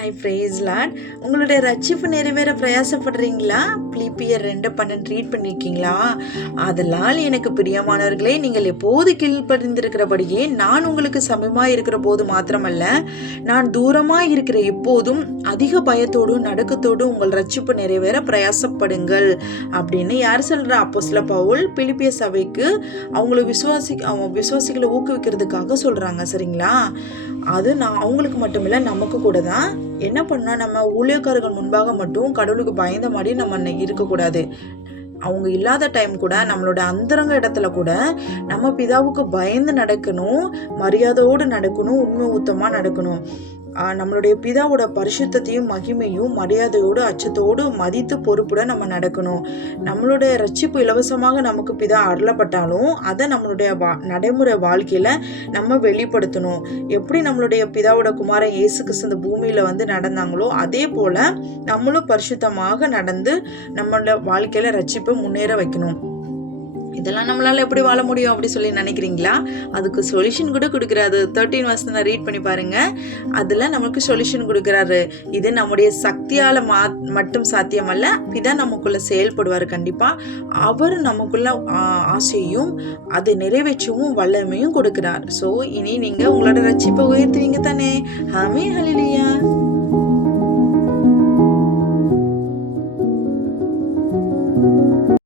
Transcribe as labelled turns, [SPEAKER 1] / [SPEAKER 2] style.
[SPEAKER 1] High phrase lot உங்களுடைய ரட்சிப்பு நிறைவேற பிரயாசப்படுறீங்களா? பிலிப்பியர் ரெண்டு பன்னெண்டு ரீட் பண்ணியிருக்கீங்களா அதனால் எனக்கு பிரியமானவர்களே நீங்கள் எப்போது கீழ்ப்படிந்திருக்கிறபடியே நான் உங்களுக்கு சமயமாக இருக்கிற போது மாத்திரமல்ல நான் தூரமாக இருக்கிற எப்போதும் அதிக பயத்தோடும் நடுக்கத்தோடும் உங்கள் ரட்சிப்பு நிறைவேற பிரயாசப்படுங்கள் அப்படின்னு யார் சொல்கிற அப்போ சில பவுல் பிலிப்பிய சபைக்கு அவங்கள விசுவாசி அவங்க விசுவாசிகளை ஊக்குவிக்கிறதுக்காக சொல்கிறாங்க சரிங்களா? அது நான் அவங்களுக்கு மட்டும் இல்லை நமக்கு கூட தான் என்ன பண்ணால் நம்ம ஊழியக்காரர்கள் முன்பாக மட்டும் கடவுளுக்கு பயந்த மாதிரி நம்ம இருக்கக்கூடாது. அவங்க இல்லாத டைம் கூட நம்மளோட அந்தரங்க இடத்துல கூட நம்ம பிதாவுக்கு பயந்து நடக்கணும் மரியாதையோடு நடக்கணும் உண்மை ஊத்தமாக நடக்கணும். நம்மளுடைய பிதாவோட பரிசுத்தையும் மகிமையும் மரியாதையோடு அச்சத்தோடு மதித்து பொறுப்புடன் நம்ம நடக்கணும். நம்மளுடைய ரட்சிப்பு இலவசமாக நமக்கு பிதா அருளப்பட்டாலும் அதை நம்மளுடைய வா நடைமுறை வாழ்க்கையில் நம்ம வெளிப்படுத்தணும். எப்படி நம்மளுடைய பிதாவோட குமாரன் இயேசு கிறிஸ்து பூமியில் வந்து நடந்தாங்களோ அதே போல் நம்மளும் பரிசுத்தமாக நடந்து நம்மளோட வாழ்க்கையில் ரட்சிப்பை முன்னேற வைக்கணும். இதெல்லாம் நம்மளால் எப்படி வாழ முடியும் அப்படி சொல்லி நினைக்கிறீங்களா? அதுக்கு சொல்யூஷன் கூட கொடுக்குறாரு. தேர்ட்டீன் வருஷம் நான் ரீட் பண்ணி பாருங்கள் அதில் நமக்கு சொல்யூஷன் கொடுக்குறாரு. இது நம்முடைய சக்தியால் மா மட்டும் சாத்தியம் அல்ல பிதா நமக்குள்ளே செயல்படுவார் கண்டிப்பாக அவர் நமக்குள்ள ஆசையும் அதை நிறைவேற்றவும் வல்லமையும் கொடுக்குறார். ஸோ இனி நீங்கள் உங்களோட ரட்சிப்பை உயர்த்துவீங்க தானே. ஹமே ஹலிலியா